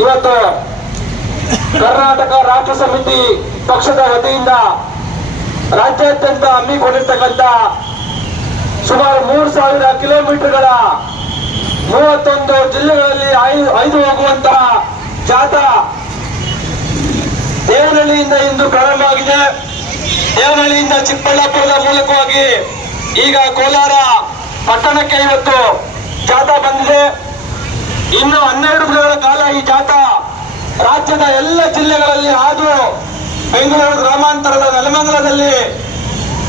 ಇವತ್ತು ಕರ್ನಾಟಕ ರಾಷ್ಟ್ರ ಸಮಿತಿ ಪಕ್ಷದ ವತಿಯಿಂದ ರಾಜ್ಯಾದ್ಯಂತ ಹಮ್ಮಿಕೊಂಡಿರ್ತಕ್ಕಂಥ ಸುಮಾರು 3000 ಕಿಲೋಮೀಟರ್ಗಳ 31 ಜಿಲ್ಲೆಗಳಲ್ಲಿ ಐದು ಹೋಗುವಂತಹ ಜಾಥಾ ದೇವನಹಳ್ಳಿಯಿಂದ ಇಂದು ಪ್ರಾರಂಭವಾಗಿದೆ. ದೇವನಹಳ್ಳಿಯಿಂದ ಚಿಕ್ಕಬಳ್ಳಾಪುರದ ಮೂಲಕವಾಗಿ ಈಗ ಕೋಲಾರ ಪಟ್ಟಣಕ್ಕೆ ಇವತ್ತು ಜಾಥಾ ಬಂದಿದೆ. ಇನ್ನು 12 ದಿನಗಳ ಕಾಲ ಈ ಜಾಥಾ ರಾಜ್ಯದ ಎಲ್ಲ ಜಿಲ್ಲೆಗಳಲ್ಲಿ ಹಾದು ಬೆಂಗಳೂರು ಗ್ರಾಮಾಂತರದ ನೆಲಮಂಗಲದಲ್ಲಿ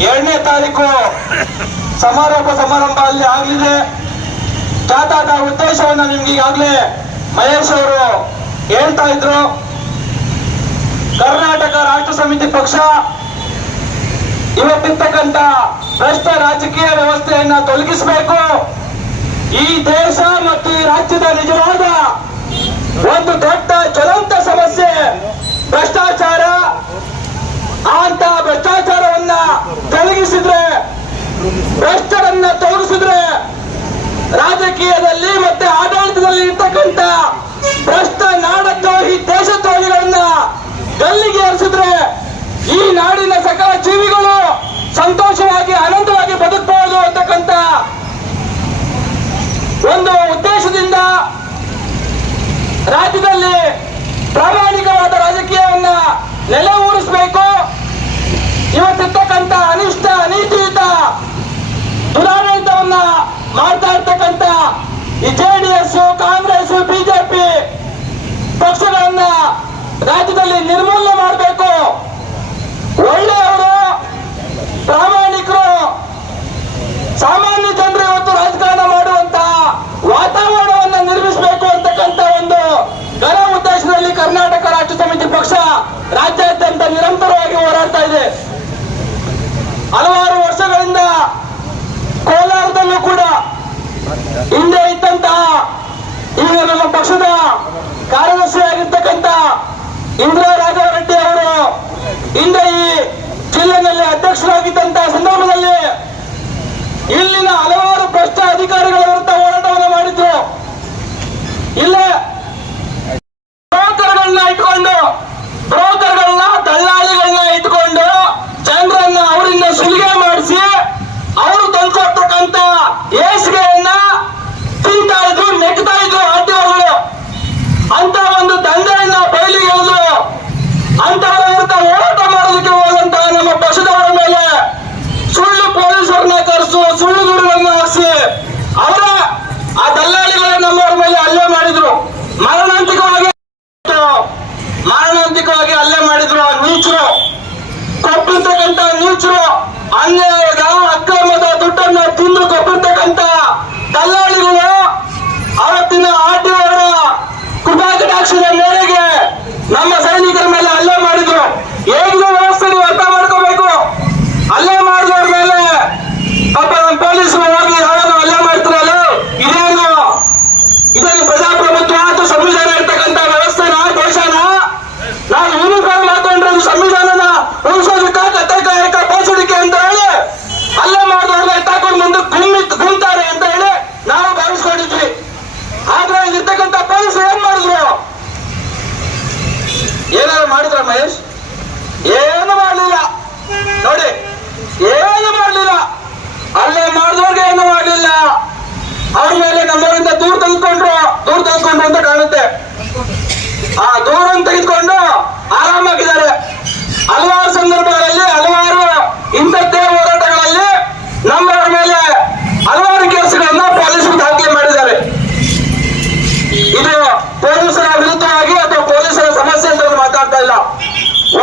2ನೇ ತಾರೀಕು ಸಮಾರೋಪ ಸಮಾರಂಭ ಅಲ್ಲಿ ಆಗಲಿದೆ. ಜಾಥಾದ ಉದ್ದೇಶವನ್ನು ನಿಮ್ಗೆ ಈಗಾಗಲೇ ಮಹೇಶ್ ಅವರು ಹೇಳ್ತಾ ಇದ್ರು. ಕರ್ನಾಟಕ ರಾಷ್ಟ್ರ ಸಮಿತಿ ಪಕ್ಷ ಇವತ್ತಿರ್ತಕ್ಕಂಥ ಭ್ರಷ್ಟ ರಾಜಕೀಯ ವ್ಯವಸ್ಥೆಯನ್ನ ತೊಲಗಿಸಬೇಕು. ಈ ದೇಶ ಮತ್ತು ಈ ರಾಜ್ಯದ ನಿಜವಾದ ಒಂದು ದೊಡ್ಡ ಜ್ವಲಂತ ಸಮಸ್ಯೆ ಭ್ರಷ್ಟಾಚಾರ. ಅಂತ ಭ್ರಷ್ಟಾಚಾರವನ್ನ ತೊಲಗಿಸಿದ್ರೆ, ಭ್ರಷ್ಟರನ್ನ ತೊಲಗಿಸಿದ್ರೆ, ರಾಜಕೀಯದಲ್ಲಿ ಮತ್ತೆ ಆಡಳಿತದಲ್ಲಿ ಇರ್ತಕ್ಕಂಥ ಭ್ರಷ್ಟ ನಾಡದ್ರೋಹಿ ದೇಶದ್ರೋಹಿಗಳನ್ನ ಗಲ್ಲಿಗೆ ಏರಿಸಿದ್ರೆ ಈ ನಾಡಿನ ಸಕಲ ಜೀವಿಗಳು ಸಂತೋಷವಾಗಿ ಆನಂದವಾಗಿ ಬದುಕಬಹುದು ಅಂತಕ್ಕಂಥ ಒಂದು ಉದ್ದೇಶದಿಂದ ರಾಜ್ಯದಲ್ಲಿ ಪ್ರಾಮಾಣಿಕವಾದ ರಾಜಕೀಯವನ್ನ ನೆಲೆಯೂರಿಸಬೇಕು. ಇವತ್ತಿರ್ತಕ್ಕಂಥ ಅನಿಷ್ಟ ಅನೀತಿಯುತ ದುರಾಡಳಿತವನ್ನ ಮಾಡ್ತಾ ಇರ್ತಕ್ಕಂಥ ಈ ಜೆಡಿಎಸ್, ಕಾಂಗ್ರೆಸ್, ಬಿಜೆಪಿ ಪಕ್ಷಗಳನ್ನ ರಾಜ್ಯದಲ್ಲಿ ನಿರ್ಮೂಲನೆ ಮಾಡಬೇಕು. ಒಳ್ಳೆಯವರು, ಪ್ರಾಮಾಣಿಕರು, ಸಾಮಾನ್ಯ ಜನರು ಇವತ್ತು ರಾಜಕಾರಣ ಮಾಡುವಂತಹ ವಾತಾವರಣವನ್ನು ನಿರ್ಮಿಸಬೇಕು ಅಂತಕ್ಕಂಥ ಒಂದು ಘನ ಉದ್ದೇಶದಲ್ಲಿ ಕರ್ನಾಟಕ ರಾಷ್ಟ್ರ ಸಮಿತಿ ಪಕ್ಷ ರಾಜ್ಯಾದ್ಯಂತ ನಿರಂತರವಾಗಿ ಹೋರಾಡ್ತಾ ಇದೆ. ಹಲವಾರು ವರ್ಷಗಳಿಂದ ಕೋಲಾರದಲ್ಲೂ ಕೂಡ ಹಿಂದೆ ಇದ್ದಂತಹ ಈಗ ನಮ್ಮ ಪಕ್ಷದ ಕಾರ್ಯದರ್ಶಿಯಾಗಿರ್ತಕ್ಕಂಥ ಇಂದಿರಾ ರಾಘವರೆಡ್ಡಿ ಅವರು ಹಿಂದೆ ಈ ಜಿಲ್ಲೆಯಲ್ಲಿ ಅಧ್ಯಕ್ಷರಾಗಿದ್ದಂತಹ ಸಂದರ್ಭದಲ್ಲಿ ಇಲ್ಲಿನ ಹಲವಾರು ಭ್ರಷ್ಟ ಅಧಿಕಾರಿಗಳ ವಿರುದ್ಧ ಹೋರಾಟವನ್ನು ಮಾಡಿದ್ರು. ಇಲ್ಲೇ ಬ್ರೋಕರ್ಗಳನ್ನ ಇಟ್ಕೊಂಡು, ಬ್ರೋಕರ್ಗಳನ್ನ ದಲ್ಲಾಳಿಗಳನ್ನ ಇಟ್ಕೊಂಡು ಜನರನ್ನ ಅವರಿಂದ ಸುಲಿಗೆ ಮಾಡಿಸಿ ಅವರು ತಂದುಕೊಡ್ತಕ್ಕಂಥ ಏಸಿಗೆಯನ್ನ ತಿಂತಾ ಇದ್ರು, ನೆಗ್ತಾ ಇದ್ರು ಆರ್ಟಿಒಗಳು. ಅಂತ ಒಂದು ದಂಧೆಯನ್ನ ಬಯಲಿಗೆ ಎಳೆದು ಅಂತವರ ವಿರುದ್ಧ ಹೋರಾಟ ಮಾಡೋದಕ್ಕೆ ಹೋದಂತಹ ನಮ್ಮ ಪಕ್ಷದವರ ಮೇಲೆ ಸುಳ್ಳು ಪೊಲೀಸರನ್ನ ಕರೆಸು, ಸುಳ್ಳು ದೂರುಗಳನ್ನ ಹಾಕಿಸಿ ಅವರ ಆ ದಲ್ಲಾಳಿಗಳ ನಮ್ಮವರ ಮೇಲೆ ಹಲ್ಲೆ ಮಾಡಿದ್ರು. ಮಾರಣಾಂತಿಕವಾಗಿ ಹಲ್ಲೆ ಮಾಡಿದ್ರು. ಆ ನೀಚರು, ಕೊಟ್ಟಿರ್ತಕ್ಕಂಥ ನೀಚರು, ಅನ್ಯಾಯದ ಅಕ್ರಮದ ದುಡ್ಡನ್ನ ತಿಂದು ಕೊಟ್ಟಿರ್ತಕ್ಕಂಥ ದಲ್ಲಾಳಿಗಳು ಅವತ್ತಿನ ಆರ್ಟಿಒ ಕೃಪಾಕಟಾಕ್ಷದ ಮೇರೆಗೆ ನಮ್ಮ ಸೈನಿಕರ ಮೇಲೆ ಹಲ್ಲೆ ಮಾಡಿದ್ರು. ಹೇಗಿನ ವ್ಯವಸ್ಥೆ ನೀವು ಅರ್ಥ ಮಾಡ್ಕೋಬೇಕು. ಹಲ್ಲೆ ಮಾಡಿದವ್ರ ಮೇಲೆ ಪಾಪ ನಮ್ಮ ಪೊಲೀಸರು ಹೋಗಿ ಯಾರು ಹಲ್ಲೆ ಮಾಡ್ತಾರಲ್ಲ, ಇದೇನು ಪ್ರಜಾಪ್ರಭುತ್ವ ಅಥವಾ ಸಂವಿಧಾನ ಇರ್ತಕ್ಕಂಥ ವ್ಯವಸ್ಥೆನ, ದೇಶನ ನಾವು ಯೂನಿಫಾರ್ಮ್ ಹಾಕೊಂಡ್ರೆ ಸಂವಿಧಾನನ ಉಳಿಸೋದಕ್ಕ ಕತ್ತಕಾಯಕ ಬೋಸಡಿಕೆ ಅಂತ ಹೇಳಿ ಹಲ್ಲೆ ಮಾಡಿದವ್ರನ್ನ ಎತ್ತಾಕೊಂಡು ಮುಂದೆ ಗುಂತಾರೆ ಅಂತ ಹೇಳಿ ನಾವು ಭಾವಿಸ್ಕೊಂಡಿದ್ವಿ. ಆದ್ರೆ ಇಲ್ಲಿರ್ತಕ್ಕಂಥ ಪೊಲೀಸರು ಏನ್ ಮಾಡಿದ್ರು? ಏನಾದ್ರು ಮಾಡಿದ್ರ ಮಹೇಶ್? ಏನು ಮಾಡಲಿಲ್ಲ ನೋಡಿ, ಏನು ಮಾಡಲಿಲ್ಲ. ಅಲ್ಲೇ ಮಾಡಿದವ್ರಿಗೆ ಏನು ಮಾಡಲಿಲ್ಲ. ಅವ್ರ ಮೇಲೆ ನಮ್ಮವರಿಂದ ದೂರ ತೆಗೆದುಕೊಂಡ್ರು ಅಂತ ಕಾಣುತ್ತೆ. ಆ ದೂರನ್ನು ತೆಗೆದುಕೊಂಡು ಆರಾಮಾಗಿದ್ದಾರೆ. ಹಲವಾರು ಸಂದರ್ಭಗಳಲ್ಲಿ, ಹಲವಾರು ಇಂಥದ್ದೇ ಹೋರಾಟಗಳಲ್ಲಿ ನಮ್ಮವರ ಮೇಲೆ ಹಲವಾರು ಕೇಸುಗಳನ್ನ ಪೊಲೀಸರು ದಾಖಲೆ ಮಾಡಿದ್ದಾರೆ. ಇದು ಪೊಲೀಸರ ವಿರುದ್ಧವಾಗಿ ಅಥವಾ ಪೊಲೀಸರ ಸಮಸ್ಯೆ ಅಂತ ಮಾತಾಡ್ತಾ ಇಲ್ಲ.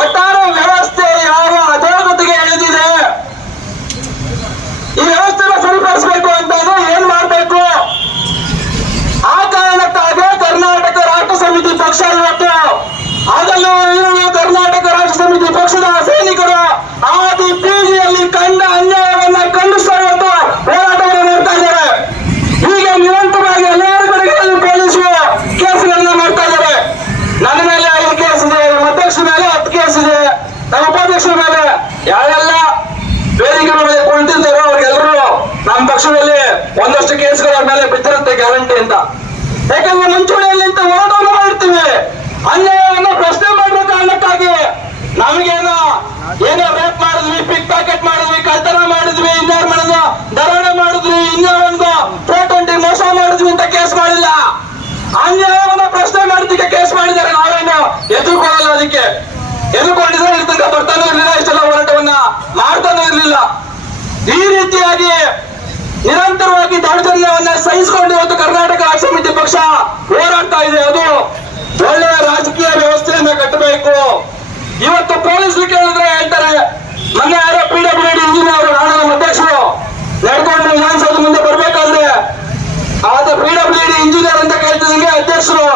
ಒಟ್ಟಾರೆ ವ್ಯವಸ್ಥೆ ಯಾವ ಅಧೋಗತಿಗೆ ಎಳೆದಿದೆ, ಈ ವ್ಯವಸ್ಥೆನ ಸರಿಪಡಿಸಬೇಕು ಅಂತಂದ್ರೆ ಏನ್ ಮಾಡ್ಬೇಕು? ಆ ಕಾರಣಕ್ಕಾಗಿ ಕರ್ನಾಟಕ ರಾಷ್ಟ್ರ ಸಮಿತಿ ಪಕ್ಷ ಇವತ್ತು, ಅದನ್ನು ಕರ್ನಾಟಕ ರಾಷ್ಟ್ರ ಸಮಿತಿ ಪಕ್ಷದ ಸೈನಿಕರು ಆದಿ ಪೀಳಿಗೆಯಲ್ಲಿ ಕಂಡ ಅನ್ಯಾಯವನ್ನ ಖಂಡಿಸ್ತಾ ಇವತ್ತು ಹೋರಾಟವನ್ನು ಮಾಡ್ತಾ ಇದ್ದಾರೆ. ಹೀಗೆ ನಿರಂತರವಾಗಿ ಹಲವಾರು ಕಡೆಗಳಲ್ಲಿ ಪೊಲೀಸರು ಕೇಸುಗಳನ್ನ ಮಾಡ್ತಾ ಇದ್ದಾರೆ. ನನ್ನ ಮೇಲೆ 5 ಕೇಸ್ ಇದೆ, ನಮ್ಮ ಅಧ್ಯಕ್ಷರ ಮೇಲೆ 10 ಕೇಸ್ ಇದೆ, ನಮ್ಮ ಉಪಾಧ್ಯಕ್ಷರ ಮೇಲೆ ಯಾರೆಲ್ಲ ವೇದಿಕೆ ಮೇಲೆ ಕುಳಿತಿದ್ದಾರೋ ಅವ್ರಿಗೆಲ್ಲರೂ ನಮ್ಮ ಪಕ್ಷದಲ್ಲಿ ಒಂದಷ್ಟು ಕೇಸ್ಗಳ ಮೇಲೆ ಬಿದ್ದಿರುತ್ತೆ ಗ್ಯಾರಂಟಿ ಅಂತ. ಯಾಕಂದ್ರೆ ಮುಂಚೂಣಿಯಲ್ಲಿ ಹೋರಾಟವನ್ನು ಮಾಡಿರ್ತೀವಿ. ಅನ್ಯಾಯವನ್ನ ಪ್ರಶ್ನೆ ಮಾಡೋದಕ್ಕೆ ಕೇಸ್ ಮಾಡಿದ್ದಾರೆ. ನಾವೇನು ಎದುರುಕೊಳ್ಳಲ್ಲ, ಅದಕ್ಕೆ ಎದುರುಕೊಂಡಿದ್ರೆ ಇರ್ತಕ್ಕ ಬರ್ತಾನೆ ಇರಲಿಲ್ಲ, ಇಷ್ಟೆಲ್ಲ ಹೋರಾಟವನ್ನ ಮಾಡ್ತಾನೆ ಇರಲಿಲ್ಲ. ಈ ರೀತಿಯಾಗಿ ನಿರಂತರವಾಗಿ ದೌರ್ಜನ್ಯವನ್ನ ಸಹಿಸಿಕೊಂಡು ಇವತ್ತು ಕರ್ನಾಟಕ ರಾಜ್ಯ ಸಮಿತಿ ಪಕ್ಷ ಹೋರಾಡ್ತಾ ಇದೆ. ಅದು ಒಳ್ಳೆಯ ರಾಜಕೀಯ ವ್ಯವಸ್ಥೆಯನ್ನ ಕಟ್ಟಬೇಕು. ಇವತ್ತು ಪೊಲೀಸರು ಕೇಳಿದ್ರೆ ಹೇಳ್ತಾರೆ, ಮೊನ್ನೆ ಯಾರೋ PWD ಇಂಜಿನಿಯರ್ ನಾನು ನಮ್ಮ ಅಧ್ಯಕ್ಷರು ನಡ್ಕೊಂಡು ವಿಧಾನಸೌಧ ಮುಂದೆ ಬರ್ಬೇಕಾದ್ರೆ ಆದ PWD ಇಂಜಿನಿಯರ್ ಅಂತ ಕೇಳ್ತಿದಂಗೆ ಅಧ್ಯಕ್ಷರು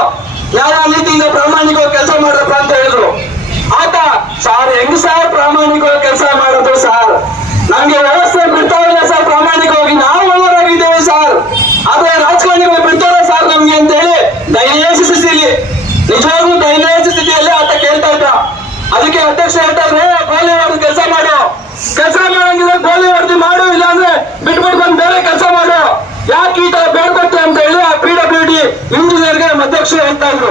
ನ್ಯಾಯ ನೀತಿಯಿಂದ ಪ್ರಾಮಾಣಿಕವಾಗಿ ಕೆಲಸ ಮಾಡ್ರಪ್ಪ ಅಂತ ಹೇಳಿದ್ರು. ಆತ ಸಾರ್ ಹೆಂಗ್ ಸಾರ್ ಪ್ರಾಮಾಣಿಕವಾಗಿ ಕೆಲಸ ಮಾಡೋದು ಸಾರ್, ನಮ್ಗೆ ವ್ಯವಸ್ಥೆ ಬಿಡ್ತಾ ಇಲ್ಲ ಸರ್, ಪ್ರಾಮಾಣಿಕವಾಗಿ ನಾವು ಒಳ್ಳೆಯವರಾಗಿದ್ದೇವೆ ಸರ್, ಆದ್ರೆ ರಾಜಕಾರಣಿಗಳು ಬಿಡ್ತಾರೆ ಸರ್ ನಮ್ಗೆ ಅಂತ ಹೇಳಿ ದಯನೀಯ ಸ್ಥಿತಿಯಲ್ಲಿ, ನಿಜವಾಗ್ಲೂ ದಯನೀಯ ಸ್ಥಿತಿಯಲ್ಲಿ ಆತ ಕೇಳ್ತಾ ಇದ್ದ. ಅದಕ್ಕೆ ಅಧ್ಯಕ್ಷ ಹೇಳ್ತಾ ಇದ್ರೆ ಗೋಲಿ ಹೊಡೆದು ಕೆಲಸ ಮಾಡು, ಕೆಲಸ ಮಾಡಂಗಿದ್ರೆ ಗೋಲಿ ಹೊಡೆದು ಮಾಡು, ಇಲ್ಲಾಂದ್ರೆ ಬಿಟ್ಬಿಟ್ಟು ಬಂದು ಬೇರೆ ಕೆಲಸ ಮಾಡು, ಯಾಕೆ ಈ ತರ ಬೇಡ್ಕೊಟ್ಟೆ ಅಂತ ಹೇಳಿ ಆ PWD ಇಂಜಿನಿಯರ್ಗೆ ನಮ್ಮ ಅಧ್ಯಕ್ಷರು ಹೇಳ್ತಾ ಇದ್ರು.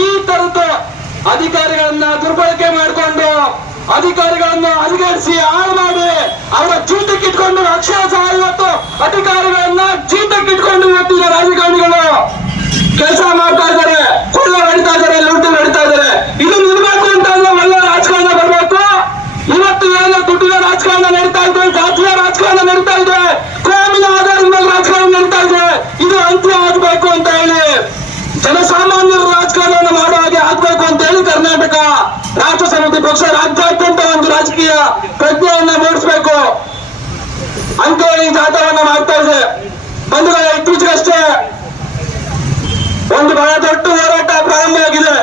ಈ ತರದ ಅಧಿಕಾರಿಗಳನ್ನ ದುರ್ಬಳಕೆ ಮಾಡಿಕೊಂಡು ಅಧಿಕಾರಿಗಳನ್ನು ಅಧಿಗರಿಸಿ ಹಾಳು ಮಾಡಿ ಅವರ ಚೀಟಕ್ಕಿಟ್ಕೊಂಡು ಅಕ್ಷರಶಃ ಇವತ್ತು ಅಧಿಕಾರಿಗಳನ್ನ ಚೀಟಕ್ಕಿಟ್ಕೊಂಡು ಇವತ್ತಿನ ರಾಜಕಾರಣಿಗಳು ಕೆಲಸ ಮಾಡ್ತಾ ಇದ್ದಾರೆ, ಕೊಳ್ಳ ನಡೀತಾ ಇದ್ದಾರೆ, ಲೂಟಿ ನಡೀತಾ ಇದ್ದಾರೆ. ಇದು ನಿಲ್ಬೇಕು ಅಂತ ಅಂದ್ರೆ ಒಳ್ಳೆ ರಾಜಕಾರಣ ಬರ್ಬೇಕು. ಇವತ್ತು ಏನೋ ದುಡ್ಡಿನ ರಾಜಕಾರಣ ನಡೀತಾ ಇದೆ, ಜಾತಿಯ ರಾಜಕಾರಣ ನಡೀತಾ ಇದೆ, ಕೋಮಿನ ಆಧಾರದ ಮೇಲೆ ರಾಜಕಾರಣ ನಡೀತಾ ಇದೆ. ಇದು ಅಂತ್ಯ ಆಗ್ಬೇಕು ಅಂತ ಹೇಳಿ ಜನಸಾಮಾನ್ಯರ ರಾಜಕಾರಣವನ್ನು ಮಾಡೋ ಹಾಗೆ ಆಗ್ಬೇಕು ಅಂತ ಹೇಳಿ ಕರ್ನಾಟಕ ರಾಷ್ಟ್ರ ಸಮಿತಿ ಪಕ್ಷ ರಾಜ್ಯಾದ್ಯಂತ ಒಂದು ರಾಜಕೀಯ ಪ್ರಜ್ಞೆಯನ್ನ ಮೂಡಿಸಬೇಕು ಅಂತ ಹೇಳಿ ಜಾಥಾವನ್ನ ಮಾಡ್ತಾ ಇದೆ. ಬಂಧುಗಳ ಇತ್ತೀಚೆಗಷ್ಟೇ ಒಂದು ಬಹಳ ದೊಡ್ಡ ಹೋರಾಟ ಪ್ರಾರಂಭವಾಗಿದೆ.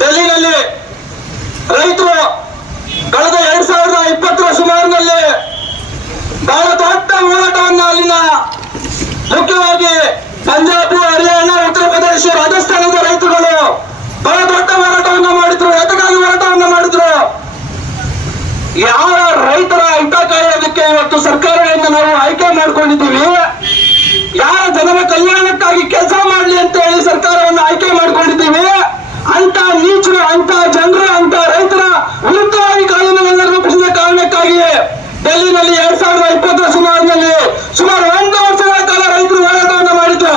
ಡೆಲ್ಲಿನಲ್ಲಿ ರೈತರು ಕಳೆದ 2020 ಸುಮಾರಿನಲ್ಲಿ ಬಹಳ ದೊಡ್ಡ ಹೋರಾಟವನ್ನ ಅಲ್ಲಿನ ಮುಖ್ಯವಾಗಿ ಪಂಜಾಬ್, ಹರಿಯಾಣ, ಉತ್ತರ ಪ್ರದೇಶ, ರಾಜಸ್ಥಾನದ ರೈತರುಗಳು ಬಹಳ ದೊಡ್ಡ ಹೋರಾಟವನ್ನ ಮಾಡಿದ್ರು. ಎದಕ್ಕಾಗಿ ಹೋರಾಟವನ್ನ ಮಾಡಿದ್ರು? ಯಾವ ರೈತರ ಹಿತ ಕಾಯೋದಕ್ಕೆ ಇವತ್ತು ಸರ್ಕಾರಗಳಿಂದ ನಾವು ಆಯ್ಕೆ ಮಾಡ್ಕೊಂಡಿದ್ದೀವಿ, ಯಾರ ಜನರ ಕಲ್ಯಾಣಕ್ಕಾಗಿ ಕೆಲಸ ಮಾಡ್ಲಿ ಅಂತ ಹೇಳಿ ಸರ್ಕಾರವನ್ನು ಆಯ್ಕೆ ಮಾಡ್ಕೊಂಡಿದ್ದೀವಿ, ಅಂತ ನೀಚರು, ಅಂತ ಜನರ, ಅಂತ ರೈತರ ವಿರುದ್ಧವಾಗಿ ಕಾನೂನುಗಳನ್ನು ರೂಪಿಸಿದ ಕಾರಣಕ್ಕಾಗಿ ಡೆಲ್ಲಿನಲ್ಲಿ 2020 ಸುಮಾರಿನಲ್ಲಿ ಸುಮಾರು 1 ವರ್ಷಗಳ ಕಾಲ ರೈತರು ಹೋರಾಟವನ್ನು ಮಾಡಿದ್ರು.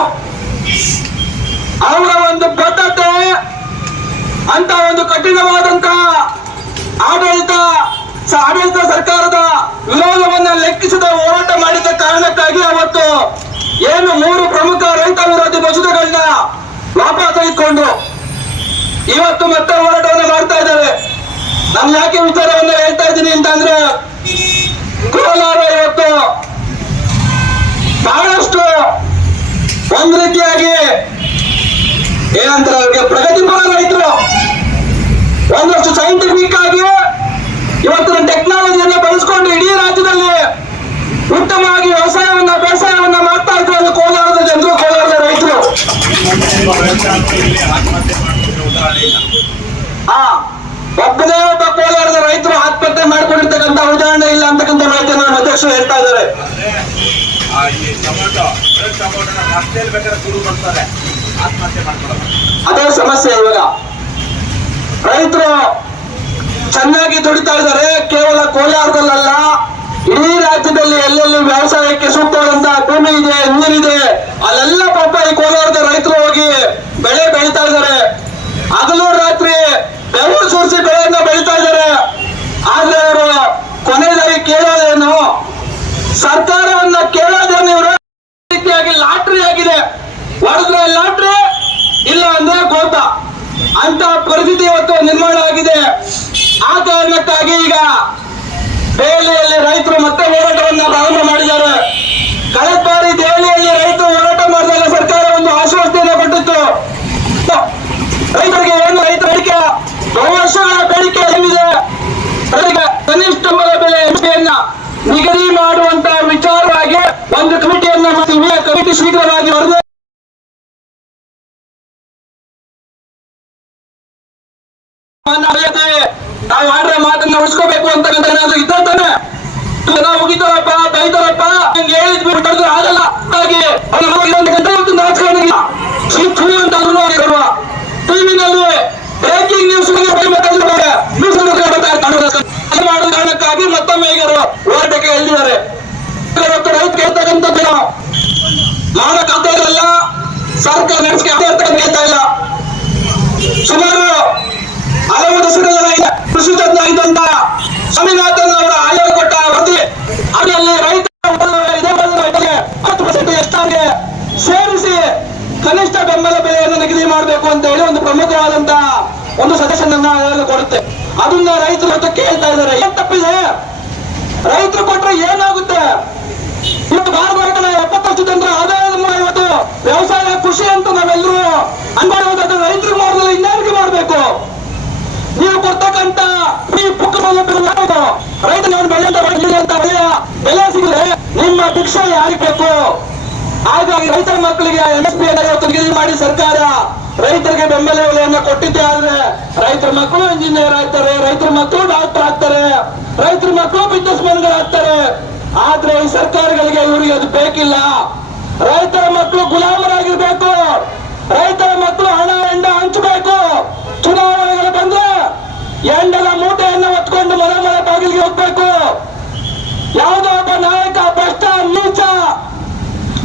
ಅವರ ಒಂದು ಬದ್ಧತೆ, ಅಂತ ಒಂದು ಕಠಿಣವಾದಂತಹ ಆಡಳಿತ ಸರ್ಕಾರದ ವಿರೋಧವನ್ನ ಲೆಕ್ಕಿಸದ ಹೋರಾಟ ಮಾಡಿದ ಕಾರಣಕ್ಕಾಗಿ ಅವತ್ತು ಏನು 3 ಪ್ರಮುಖ ರೈತ ವಿರೋಧಿ ಮಸೂದೆಗಳನ್ನ ವಾಪಸ್ ತೆಗೆದುಕೊಂಡು ಇವತ್ತು ಮತ್ತೆ ಹೋರಾಟವನ್ನು ಮಾಡ್ತಾ ಇದ್ದಾರೆ. ನಾನು ಯಾಕೆ ವಿಚಾರವನ್ನ ಹೇಳ್ತಾ ಇದ್ದೀನಿ ಅಂತಂದ್ರೆ, ಕೋಲಾರ ಇವತ್ತು ಬಹಳಷ್ಟು ಒಂದ್ ರೀತಿಯಾಗಿ ಏನಂತಾರೆ ಅವ್ರಿಗೆ ಪ್ರಗತಿಪರ ರೈತರು, ಒಂದಷ್ಟು ಸೈಂಟಿಫಿಕ್ ಆಗಿ ಇವತ್ತಿನ ಟೆಕ್ನಾಲಜಿಯನ್ನ ಬಳಸ್ಕೊಂಡು ಇಡೀ ರಾಜ್ಯದಲ್ಲಿ ಉತ್ತಮವಾಗಿ ಬೇಸಾಯವನ್ನ ಮಾಡ್ತಾ ಇದ್ರು. ಅದು ಕೋಲಾರದ ಜನರು, ಕೋಲಾರದ ರೈತರು. ಒಬ್ಬನೇ ಒಬ್ಬ ಕೋಲಾರದ ರೈತರು ಆತ್ಮಹತ್ಯೆ ಮಾಡ್ಕೊಂಡಿರ್ತಕ್ಕಂಥ ಉದಾಹರಣೆ ಇಲ್ಲ ಅಂತಕ್ಕಂಥ ಮಾಹಿತಿ ನಮ್ಮ ಅಧ್ಯಕ್ಷರು ಹೇಳ್ತಾ ಇದ್ದಾರೆ. ಅದೇ ಸಮಸ್ಯೆ. ಇವಾಗ ರೈತರು ಚೆನ್ನಾಗಿ ದುಡಿತಾ ಇದ್ದಾರೆ, ಕೇವಲ ಕೋಲಾರದಲ್ಲ ಇಡೀ ರಾಜ್ಯದಲ್ಲಿ ಎಲ್ಲೆಲ್ಲಿ ವ್ಯವಸಾಯಕ್ಕೆ ಸೂಕ್ತವಾದಂತಹ ಭೂಮಿ ಇದೆ, ನೀರಿದೆ, ಅಲ್ಲೆಲ್ಲ ಪಾಪ ಈ ಕೋಲಾರದ ರೈತರು ಹೋಗಿ ಬೆಳೆ ಬೆಳೀತಾ ಇದ್ದಾರೆ. ಹಗಲು ರಾತ್ರಿ ಬೆವರು ಸುರಿಸಿ ಬೆಳೆಯನ್ನ ಬೆಳೀತಾ ಇದ್ದಾರೆ. ಆದ್ರೆ ಅವರು ಕೊನೆಯದಾಗಿ ಕೇಳೋದೇನು? ಸರ್ಕಾರವನ್ನ ಕೇಳೋದೇನು? ಇವರು ರೀತಿಯಾಗಿ ಲಾಟ್ರಿ ಆಗಿದೆ, ಹೊಡೆದ್ರೆ ಲಾಟ್ರಿ, ಇಲ್ಲ ಅಂದ್ರೆ ಗೋತ ಅಂತ ಪರಿಸ್ಥಿತಿ ಇವತ್ತು ನಿರ್ಮಾಣ ಆಗಿದೆ. ಆ ಕಾರಣಕ್ಕಾಗಿ ಈಗ ದೆಹಲಿಯಲ್ಲಿ ರೈತರು ಮತ್ತೆ ಹೋರಾಟವನ್ನ ಪ್ರಾರಂಭ ಮಾಡಿದ್ದಾರೆ. ಕಳೆದ ಬಾರಿ ದೆಹಲಿಯಲ್ಲಿ ರೈತರು ಹೋರಾಟ ಮಾಡಿದಾಗ ಸರ್ಕಾರ ಒಂದು ಆಶ್ವಾಸನೆಯನ್ನು ಕೊಟ್ಟಿತ್ತು. ರೈತರಿಗೆ ಏನು ರೈತ ಬೇಡಿಕೆ, ವರ್ಷಗಳ ಬೇಡಿಕೆ ಏನಿದೆ, ಕನಿಷ್ಠ ಬೆಲೆಯನ್ನ ನಿಗದಿ ಮಾಡುವಂತ ವಿಚಾರವಾಗಿ ಒಂದು ಕಮಿಟಿಯನ್ನ ಮಾಡ್ತೀವಿ. ಕಮಿಟಿ ಶೀಘ್ರವಾಗಿ ವರದಿ ನಾವು ಆಡ್ರೆ ಮಾತನ್ನ ಉಳಿಸ್ಕೋಬೇಕು ಅಂತ ಏನಾದ್ರು ಇದ್ದ ತಾನೆ ಮುಗಿತಾರಪ್ಪ, ಬೈತಾರಪ್ಪ, ಹಂಗೆ ಹೇಳಿದ್ವಿ ಬಿಟ್ಟರೆ ಆಗಲ್ಲ. ಹಾಗೆ ರಾಜಕಾರಣ ಟಿವಿನಲ್ಲಿ ಬ್ರೇಕಿಂಗ್ ನ್ಯೂಸ್ ಮಾಡೋ ಕಾರಣಕ್ಕಾಗಿ ಮತ್ತೊಮ್ಮೆ ಈಗ ಹೋರಾಟಕ್ಕೆ ಎಲ್ಲಿದ್ದಾರೆ. ರೈತ ಕೇಳ್ತಕ್ಕಂಥದ್ದು ಮಾಡಕ್ಕಾಗ್ತಾ ಇರಲ್ಲ, ಸರ್ಕಾರ ನಡೆಸಿಕೆ ಕನಿಷ್ಠ ಬೆಂಬಲ ಬೆಲೆಯನ್ನು ನಿಗದಿ ಮಾಡಬೇಕು ಅಂತ ಹೇಳಿ ಒಂದು ಪ್ರಮುಖವಾದಂತಹ ಒಂದು ಸಜೆಷನ್ ಅನ್ನ ಕೊಡುತ್ತೆ. ಅದನ್ನ ರೈತರು ಇವತ್ತು ಕೇಳ್ತಾ ಇದ್ದಾರೆ. ಏನ್ ತಪ್ಪಿದೆ? ರೈತರು ಕೊಟ್ರೆ ಏನಾಗುತ್ತೆ? ಇವತ್ತು ಭಾರತ 70 ಜನರ ಆದಾಯದ ಮೂಲ ಇವತ್ತು ವ್ಯವಸಾಯ ಕೃಷಿ ಅಂತ ನಾವೆಲ್ಲರೂ ಅನ್ಮಾಡೋದಾದ್ರೆ ರೈತರಿಗೆ ಮಾಡಿದ್ರೆ ಇನ್ಯಾರಿಗೆ ಮಾಡಬೇಕು? ನೀವು ಕೊಡ್ತಕ್ಕಂತ ರೈತ ಬೆಲೆ ಸಿಗದೆ ನಿಮ್ಮ ಭಿಕ್ಷೆ ಯಾರಿಗೆ ಬೇಕು? ಹಾಗಾಗಿ ರೈತರ ಮಕ್ಕಳಿಗೆ MSP ಇವತ್ತು ನಿಗದಿ ಮಾಡಿ ಸರ್ಕಾರ ರೈತರಿಗೆ ಬೆಂಬಲ ಬೆಲೆಯನ್ನು ಕೊಟ್ಟಿದ್ದೆ. ಆದ್ರೆ ರೈತರ ಮಕ್ಕಳು ಇಂಜಿನಿಯರ್ ಆಗ್ತಾರೆ, ರೈತರ ಮಕ್ಕಳು ಡಾಕ್ಟರ್ ಆಗ್ತಾರೆ, ರೈತರ ಮಕ್ಕಳು ಬಿಸ್ನೆಸ್ ಮ್ಯಾನ್ಗಳಾಗ್ತಾರೆ. ಆದ್ರೆ ಈ ಸರ್ಕಾರಗಳಿಗೆ ಇವರಿಗೆ ಅದು ಬೇಕಿಲ್ಲ. ರೈತರ ಮಕ್ಕಳು ಗುಲಾಮರಾಗಿರ್ಬೇಕು, ರೈತರ ಮಕ್ಕಳು ಹಣ ಎಂಡ ಹಂಚಬೇಕು. ಚುನಾವಣೆಗಳು ಬಂದ್ರೆ ಎಂಡಲ ಮೂಟೆಯನ್ನು ಹೊತ್ಕೊಂಡು ಮನೆ ಮನೆ ಬಾಗಿಲಿಗೆ ಹೋಗ್ಬೇಕು. ಯಾವುದೋ ಒಬ್ಬ ನಾಯಕ ಭ್ರಷ್ಟ ನೀಚ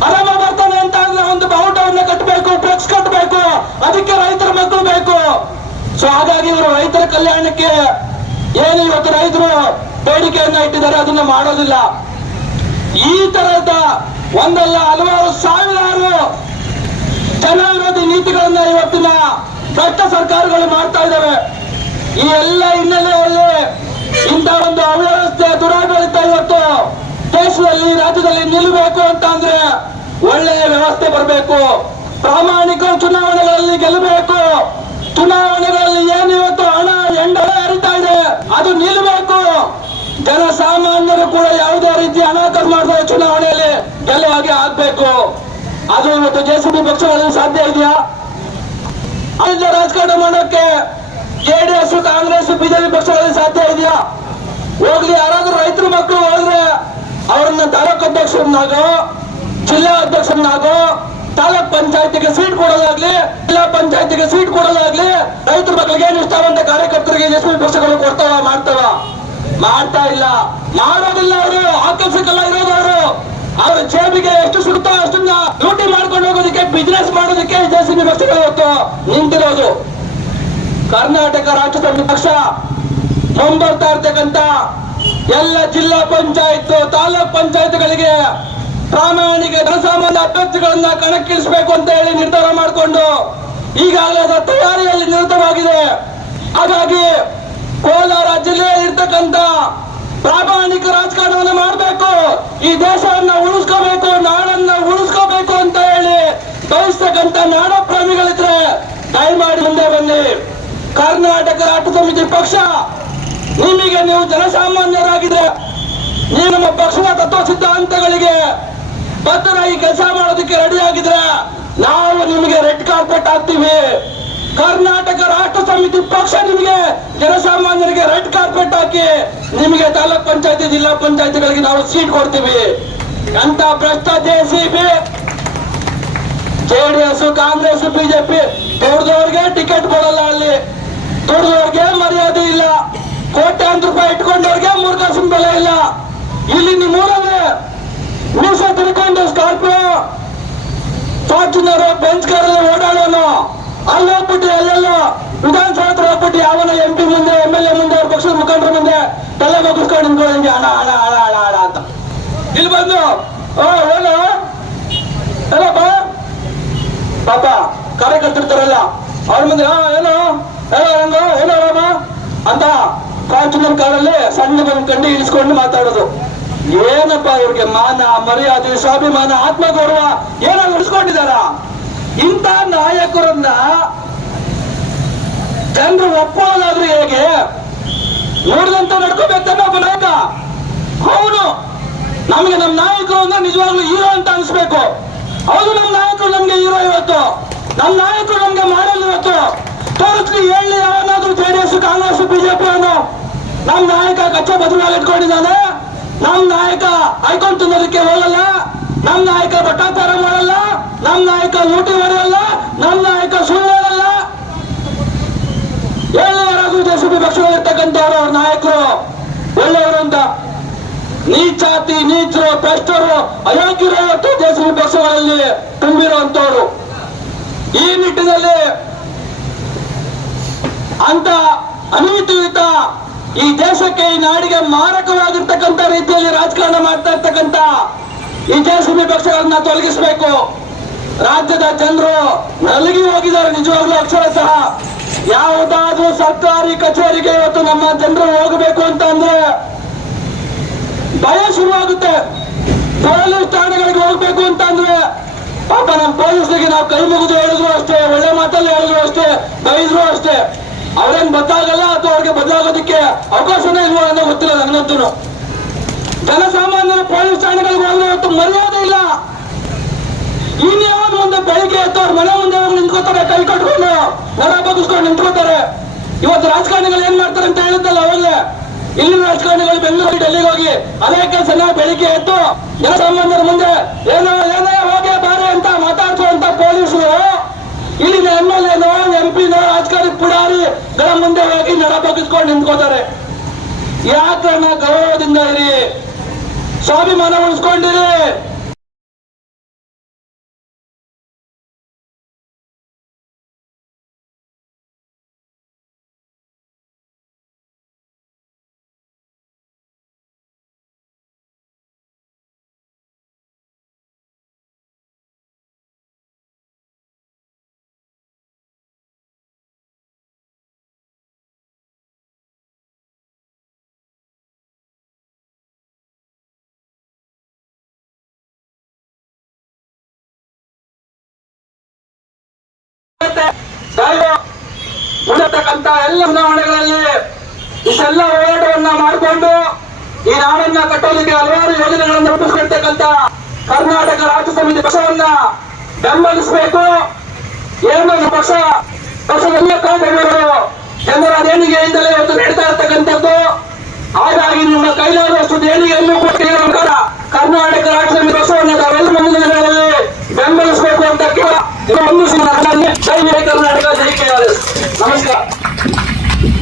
ಅರಮ ಬರ್ತಾನೆ ಅಂತ ಅಂದ್ರೆ ಒಂದು ಬಾವುಟವನ್ನು ಕಟ್ಟಬೇಕು, ಫ್ಲೆಕ್ಸ್ ಕಟ್ಟಬೇಕು. ಅದಕ್ಕೆ ರೈತರ ಮಕ್ಕಳು ಬೇಕು. ಸೊ ಹಾಗಾಗಿ ಇವರು ರೈತರ ಕಲ್ಯಾಣಕ್ಕೆ ಏನು ಇವತ್ತು ರೈತರು ಬೇಡಿಕೆಯನ್ನ ಇಟ್ಟಿದ್ದಾರೆ ಅದನ್ನ ಮಾಡೋದಿಲ್ಲ. ಈ ತರದ ಒಂದಲ್ಲ ಹಲವಾರು ಸಾವಿರಾರು ಜನ ವಿರೋಧಿ ನೀತಿಗಳನ್ನ ಇವತ್ತಿನ ಭ್ರಷ್ಟ ಸರ್ಕಾರಗಳು ಮಾಡ್ತಾ ಇದ್ದಾವೆ. ಈ ಎಲ್ಲ ಹಿನ್ನೆಲೆಯಲ್ಲಿ ಇಂಥ ಒಂದು ಅವ್ಯವಸ್ಥೆ ದುರಾಡಳಿತ ಇವತ್ತು ದೇಶದಲ್ಲಿ ರಾಜ್ಯದಲ್ಲಿ ನಿಲ್ಲಬೇಕು ಅಂತ ಅಂದ್ರೆ ಒಳ್ಳೆಯ ವ್ಯವಸ್ಥೆ ಬರಬೇಕು. ಪ್ರಾಮಾಣಿಕ ಚುನಾವಣೆಗಳಲ್ಲಿ ಗೆಲ್ಲಬೇಕು. ಚುನಾವಣೆಗಳಲ್ಲಿ ಏನು ಇವತ್ತು ಹಣ ಎಂಡ ಹರಿತಾ ಇದೆ ಅದು ನಿಲ್ಲಬೇಕು. ಜನಸಾಮಾನ್ಯರು ಕೂಡ ಯಾವುದೇ ರೀತಿ ಹಣ ಖರ್ಚು ಮಾಡಿದ ಚುನಾವಣೆಯಲ್ಲಿ ಗೆಲ್ಲುವ ಹಾಗೆ ಆಗ್ಬೇಕು. ಅದು ಇವತ್ತು JCB ಪಕ್ಷಗಳಲ್ಲಿ ಸಾಧ್ಯ ಇದೆಯಾ? ರಾಜಕಾರಣ ಮಾಡೋಕೆ JDS ಕಾಂಗ್ರೆಸ್ BJP ಪಕ್ಷಗಳಲ್ಲಿ ಸಾಧ್ಯ ಇದೆಯಾ? ಹೋಗ್ಲಿ, ಯಾರಾದ್ರೂ ರೈತರ ಮಕ್ಕಳು ಹೋದ್ರೆ ಅವರನ್ನ ತಾಲೂಕು ಅಧ್ಯಕ್ಷರನ್ನಾಗೋ ಜಿಲ್ಲಾ ಅಧ್ಯಕ್ಷರನ್ನಾಗೋ ತಾಲೂಕ್ ಪಂಚಾಯತಿಗೆ ಸೀಟ್ ಕೊಡೋದಾಗ್ಲಿ, ಜಿಲ್ಲಾ ಪಂಚಾಯತಿಗೆ ಸೀಟ್ ಕೊಡೋದಾಗ್ಲಿ ರೈತರ ಮಕ್ಕಳಿಗೆ ನಿಷ್ಠಾವಂತ ಕಾರ್ಯಕರ್ತರಿಗೆ JCB ಪಕ್ಷಗಳು ಕೊಡ್ತಾವ ಮಾಡ್ತಾವ? ಮಾಡ್ತಾ ಇಲ್ಲ, ಮಾಡೋದಿಲ್ಲ. ಅವರು ಆಕರ್ಷಕಲ್ಲ ಇರೋದು. ಅವ್ರ ಜೇಬಿಗೆ ಎಷ್ಟು ಸಿಗುತ್ತೋ ಅಷ್ಟನ್ನ ಲೂಟಿ ಮಾಡ್ಕೊಂಡು ಹೋಗೋದಕ್ಕೆ, ಬಿಸ್ನೆಸ್ ಮಾಡೋದಕ್ಕೆ JCB ಪಕ್ಷಗಳು ಇವತ್ತು ನಿಂತಿರೋದು. ಕರ್ನಾಟಕ ರಾಷ್ಟ್ರ ಸಮಿತಿ ಪಕ್ಷ ಮುಂಬರ್ತಾ ಇರ್ತಕ್ಕಂತ ಎಲ್ಲ ಜಿಲ್ಲಾ ಪಂಚಾಯತ್ ತಾಲೂಕ್ ಪಂಚಾಯತ್ಗಳಿಗೆ ಪ್ರಾಮಾಣಿಕ ಜನಸಾಮಾನ್ಯ ಅಭ್ಯರ್ಥಿಗಳನ್ನ ಕಣಕ್ಕಿಳಿಸಬೇಕು ಅಂತ ಹೇಳಿ ನಿರ್ಧಾರ ಮಾಡಿಕೊಂಡು ಈಗಾಗಲೇ ಅದರ ತಯಾರಿಯಲ್ಲಿ ನಿರತವಾಗಿದೆ. ಹಾಗಾಗಿ ಕೋಲಾರ ಜಿಲ್ಲೆಯಲ್ಲಿ ಇರ್ತಕ್ಕಂಥ ಪ್ರಾಮಾಣಿಕ ರಾಜಕಾರಣವನ್ನು ಮಾಡಬೇಕು, ಈ ದೇಶವನ್ನ ಉಳಿಸ್ಕೋಬೇಕು, ನಾಡನ್ನ ಉಳಿಸ್ಕೋಬೇಕು ಅಂತ ಹೇಳಿ ಬಯಸ್ತಕ್ಕಂಥ ನಾಡ ಪ್ರೇಮಿಗಳಿದ್ರೆ ದಯಮಾಡಿ ಮುಂದೆ ಬನ್ನಿ. ಕರ್ನಾಟಕ ರಾಷ್ಟ್ರ ಸಮಿತಿ ಪಕ್ಷ ನಿಮಗೆ, ನೀವು ಜನಸಾಮಾನ್ಯರಾಗಿದ್ರೆ, ನೀವು ನಮ್ಮ ಪಕ್ಷದ ತತ್ವ ಸಿದ್ಧಾಂತಗಳಿಗೆ ಬದ್ಧರಾಗಿ ಕೆಲಸ ಮಾಡೋದಕ್ಕೆ ರೆಡಿ ಆಗಿದ್ರೆ ನಾವು ನಿಮಗೆ ರೆಡ್ ಕಾರ್ಪೆಟ್ ಹಾಕ್ತೀವಿ. ಕರ್ನಾಟಕ ರಾಷ್ಟ್ರ ಸಮಿತಿ ಪಕ್ಷ ನಿಮಗೆ ಜನಸಾಮಾನ್ಯರಿಗೆ ರೆಡ್ ಕಾರ್ಪೆಟ್ ಹಾಕಿ ನಿಮಗೆ ತಾಲೂಕ್ ಪಂಚಾಯತಿ ಜಿಲ್ಲಾ ಪಂಚಾಯತಿಗಳಿಗೆ ನಾವು ಸೀಟ್ ಕೊಡ್ತೀವಿ. ಅಂತ ಭ್ರಷ್ಟ JCB JDS ಕಾಂಗ್ರೆಸ್ BJP ದುಡ್ದವ್ರಿಗೆ ಟಿಕೆಟ್ ಕೊಡಲ್ಲ. ಅಲ್ಲಿ ದುಡ್ದವ್ರಿಗೆ ಮರ್ಯಾದೆ ಇಲ್ಲ. ಕೋಟ್ಯಾಂತರ ರೂಪಾಯಿ ಇಟ್ಕೊಂಡವ್ರಿಗೆ 3 ಕಾಸಿನ ಬೆಲೆ ಇಲ್ಲ. ಇಲ್ಲಿ ನಿಮ್ಮೂರಲ್ಲಿ ಮೀಸ ತಿಳ್ಕೊಂಡು ಸ್ಕಾರ್ಪಿಯೋ ಫಾರ್ಚುನರ್ ಬೆಂಚ್ ಕಾರಲ್ಲಿ ಓಡಾಡೋನು ಅಲ್ಲಿ ಹೋಗ್ಬಿಟ್ಟು ಎಲ್ಲೆಲ್ಲ ವಿಧಾನಸಭಾ ಹತ್ರ ಹೋಗ್ಬಿಟ್ಟು ಯಾವನ MP ಮುಂದೆ MLA ಮುಂದೆ ಅವ್ರ ಪಕ್ಷದ ಮುಖಂಡರ ಮುಂದೆ ತಲೆ ಬಗ್ಗಿಸ್ಕೊಂಡು ನಿಂತ್ಕೊಳ್ಳಿ ಹಣ ಹಣ ಹಣ ಹಣ ಹಣ ಅಂತ ಇಲ್ಲಿ ಬಂದು ಏನು ಎಲ್ಲಪ್ಪ ಪಾಪ ಕಾರ್ಯಕರ್ತರಿರ್ತಾರಲ್ಲ ಅವ್ರ ಮುಂದೆ ಏನು ಏನೋ ರಾಮ ಅಂತ ಫಾರ್ಚುನರ್ ಕಾರಲ್ಲಿ ಸಣ್ಣ ಬಂದು ಕಂಡು ಇಳಿಸ್ಕೊಂಡು ಮಾತಾಡೋದು. ಏನಪ್ಪ ಇವ್ರಿಗೆ ಮಾನ ಮರ್ಯಾದೆ ಸ್ವಾಭಿಮಾನ ಆತ್ಮಗೌರವ ಏನಾದ್ರು ಉಳಿಸ್ಕೊಂಡಿದಾರ? ಇಂಥ ನಾಯಕರನ್ನ ಜನರು ಒಪ್ಪೋದಾದ್ರೂ ಹೇಗೆ? ನೋಡಿದಂತ ನಡ್ಕೋಬೇಕನ್ನ ಒಬ್ಬ ನಾಯಕ. ಹೌದು, ನಮ್ಗೆ ನಮ್ಮ ನಾಯಕರು ಅಂದ್ರೆ ನಿಜವಾಗ್ಲೂ ಹೀರೋ ಅಂತ ಅನ್ಸ್ಬೇಕು. ಹೌದು, ನಮ್ಮ ನಾಯಕರು ನಮ್ಗೆ ಹೀರೋ ಇವತ್ತು. ನಮ್ಮ ನಾಯಕರು ನಮ್ಗೆ ಮಾಡಲ್ ಇವತ್ತು. ತೋರಿಸ್ಲಿ, ಹೇಳಿ ಯಾವನಾದ್ರೂ JDS ಕಾಂಗ್ರೆಸ್ BJP ಅನ್ನೋ ನಮ್ಮ ನಾಯಕ ಕಚ್ಚಾ ಬದಲಾಗಿ ಇಟ್ಕೊಂಡಿದ್ದಾನೆ. ನಮ್ಮ ನಾಯಕ ಐಕೊಂಡ್ ತಿನ್ನೋದಕ್ಕೆ ಹೋಗಲ್ಲ, ನಮ್ಮ ನಾಯಕ ಭ್ರಷ್ಟಾಚಾರ ಮಾಡಲ್ಲ, ನಮ್ಮ ನಾಯಕ ಲೂಟಿ ಹೊಡೆಯಲ್ಲ, ನಮ್ಮ ನಾಯಕ ಸುಳ್ಳು ಹೇಳಲ್ಲ. ಯಾರಾದ್ರೂ JCB ಪಕ್ಷದಲ್ಲಿರ್ತಕ್ಕಂಥವ್ರು ಅವ್ರ ನಾಯಕರು ಒಳ್ಳೆಯವರು ಅಂತ? ನೀಚಾತಿ ನೀಚರು ಭ್ರಷ್ಟರು ಅಯೋಗ್ಯರು ಇವತ್ತು JCB ಪಕ್ಷಗಳಲ್ಲಿ ತುಂಬಿರುವಂತವ್ರು. ಈ ನಿಟ್ಟಿನಲ್ಲಿ ಅಂತ ಅನೀತಿಯುತ ಈ ದೇಶಕ್ಕೆ ಈ ನಾಡಿಗೆ ಮಾರಕವಾಗಿರ್ತಕ್ಕಂಥ ರೀತಿಯಲ್ಲಿ ರಾಜಕಾರಣ ಮಾಡ್ತಾ ಇರ್ತಕ್ಕಂಥ ಈ JCB ಪಕ್ಷಗಳನ್ನ ತೊಲಗಿಸಬೇಕು. ರಾಜ್ಯದ ಜನರು ನಲಗಿ ಹೋಗಿದ್ದಾರೆ ನಿಜವಾಗ್ಲೂ ಅಕ್ಷರಶಃ. ಯಾವುದಾದ್ರೂ ಸರ್ಕಾರಿ ಕಚೇರಿಗೆ ಇವತ್ತು ನಮ್ಮ ಜನರು ಹೋಗಬೇಕು ಅಂತ ಅಂದ್ರೆ ಭಯ ಶುರುವಾಗುತ್ತೆ. ಪೊಲೀಸ್ ಠಾಣೆಗಳಿಗೆ ಹೋಗ್ಬೇಕು ಅಂತ ಅಂದ್ರೆ ಪಾಪ ನಮ್ಮ ಪೊಲೀಸರಿಗೆ ನಾವು ಕೈ ಮುಗಿದು ಹೇಳಿದ್ರು ಅಷ್ಟೇ, ಒಳ್ಳೆ ಮಾತಲ್ಲಿ ಹೇಳಿದ್ರು ಅಷ್ಟೇ, ಬೈದ್ರು ಅಷ್ಟೇ, ಅವ್ರೇನ್ ಬದಲಾಗಲ್ಲ ಅಥವಾ ಅವ್ರಿಗೆ ಬದಲಾಗೋದಕ್ಕೆ ಅವಕಾಶನೇ ಇಲ್ವೋ ಅನ್ನೋ ಗೊತ್ತಿಲ್ಲ ನನಗಂತೂ. ಜನಸಾಮಾನ್ಯರು ಪೊಲೀಸ್ ಠಾಣೆಗಳಿಗೆ ಹೋದ್ರೆ ಇವತ್ತು ಮರ್ಯಾದೆ ಇಲ್ಲ. ಇನ್ಯಾವಾಗ ಮುಂದೆ ಬೆಳಿಗ್ಗೆ ಎದ್ದು ಅವ್ರ ಮನೆ ಮುಂದೆ ನಿಂತ್ಕೋತಾರೆ, ಕೈ ಕಟ್ಕೊಂಡು ನರ ಬಗ್ಗಿಸ್ಕೊಂಡು ನಿಂತ್ಕೋತಾರೆ. ಇವತ್ತು ರಾಜಕಾರಣಿಗಳು ಏನ್ ಮಾಡ್ತಾರೆ ಅಂತ ಹೇಳಿದ್ದಲ್ಲ ಅವಾಗಲೇ, ಇಲ್ಲಿನ ರಾಜಕಾರಣಿಗಳು ಬೆಂಗಳೂರು ಡೆಲ್ಲಿಗೆ ಹೋಗಿ ಅದೇ ಕೆಲಸನ ಬೆಳಿಗ್ಗೆ ಎದ್ದು ಜನಸಾಮಾನ್ಯರ ಮುಂದೆ ಏನೋ ಏನೇ ಹೋಗಿ ಬಾರಿ ಅಂತ ಮಾತಾಡ್ಸುವಂತ ಪೊಲೀಸರು ಇಲ್ಲಿನ MLA MP ರಾಜಕಾರಣಿ ಪುಡಾರಿಗಳ ಮುಂದೆ ಹೋಗಿ ನರ ಬಗ್ಗಿಸ್ಕೊಂಡು ನಿಂತ್ಕೋತಾರೆ. ಯಾಕನ್ನ ಗೌರವದಿಂದ ಇರಿ, ಸ್ವಾಭಿಮಾನ ಉಳಿಸ್ಕೊಂಡಿರಿ. ಉಳಿದತಕ್ಕಂತ ಎಲ್ಲ ಚುನಾವಣೆಗಳಲ್ಲಿ ಇಷ್ಟೆಲ್ಲ ಹೋರಾಟವನ್ನ ಮಾಡಿಕೊಂಡು ಈ ನಾಡನ್ನ ಕಟ್ಟೋದಕ್ಕೆ ಹಲವಾರು ಯೋಜನೆಗಳನ್ನು ರೂಪಿಸಿಕೊಳ್ತಕ್ಕಂತ ಕರ್ನಾಟಕ ರಾಜ್ಯ ಸಮಿತಿ ಪಕ್ಷವನ್ನ ಬೆಂಬಲಿಸಬೇಕು. ಏನು ಪಕ್ಷದ ಎಲ್ಲ ಕಾರ್ಯಗಳು ಜನರ ದೇಣಿಗೆಯಿಂದಲೇ ಇವತ್ತು ನಡೀತಾ ಇರ್ತಕ್ಕಂಥದ್ದು. ಹಾಗಾಗಿ ನಿಮ್ಮ ಕೈಲಾದಷ್ಟು ದೇಣಿಗೆಯನ್ನು ಕೊಟ್ಟಿರೋ ಕರ್ನಾಟಕ ರಾಜ್ಯ ಸಮಿತಿ ಪಕ್ಷವನ್ನು ತಾವೆಲ್ಲ ಮುಂದಿನ ದಿನಗಳಲ್ಲಿ ಬೆಂಬಲಿಸಬೇಕು ಅಂತ ಕೇಳ ಒಂದು